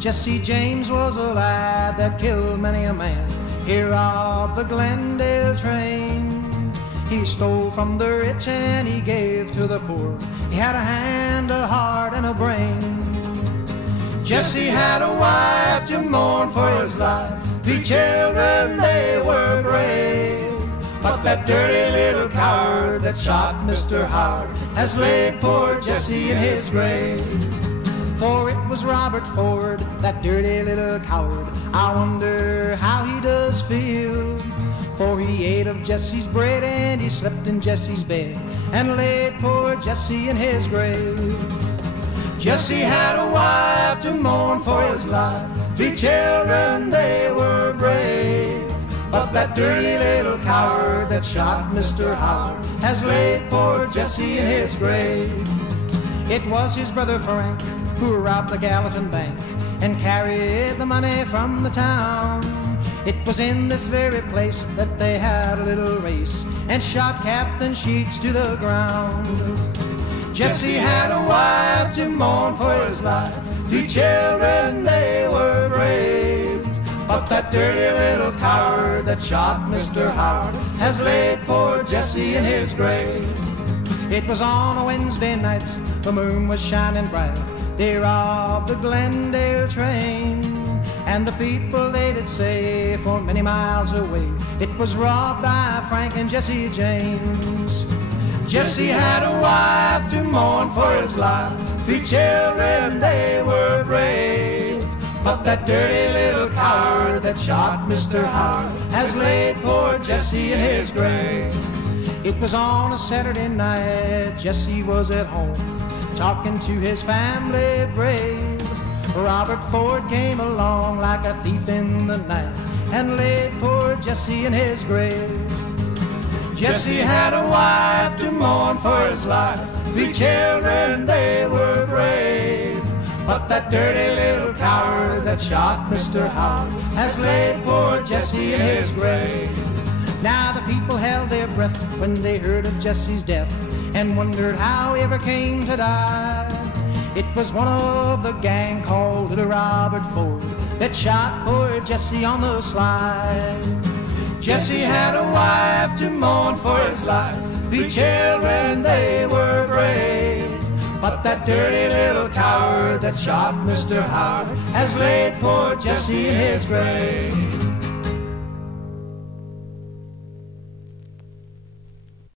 Jesse James was a lad that killed many a man here of the Glendale train. He stole from the rich and he gave to the poor. He had a hand, a heart, and a brain. Jesse had a wife to mourn for his life. 3 children, they were brave. But that dirty little coward that shot Mr. Howard has laid poor Jesse in his grave. For it was Robert Ford, that dirty little coward. I wonder how he does feel. For he ate of Jesse's bread and he slept in Jesse's bed and laid poor Jesse in his grave. Jesse had a wife to mourn for his life. 3 children, they were brave. But that dirty little coward that shot Mr. Howard has laid poor Jesse in his grave. It was his brother Frank who robbed the Gallatin Bank and carried the money from the town. It was in this very place that they had a little race and shot Captain Sheets to the ground. Jesse had a wife to mourn for his life. 3 children, they were brave. But that dirty little coward that shot Mr. Howard has laid poor Jesse in his grave. It was on a Wednesday night, the moon was shining bright. They robbed the Glendale train, and the people they did say for many miles away it was robbed by Frank and Jesse James. Jesse had a wife to mourn for his life. 3 children, they were brave. But that dirty little coward that shot Mr. Howard has laid poor Jesse in his grave. It was on a Saturday night, Jesse was at home, talking to his family brave. Robert Ford came along like a thief in the night and laid poor Jesse in his grave. Jesse had a wife to mourn for his life. 3 children, they were brave. But that dirty little coward that shot Mr. Howard has laid poor Jesse in his grave. Now the people held their breath when they heard of Jesse's death and wondered how he ever came to die. It was one of the gang called Little Robert Ford that shot poor Jesse on the slide. Jesse had a wife to mourn for his life. 3 children, they were brave. But that dirty little coward that shot Mr. Howard has laid poor Jesse in his grave.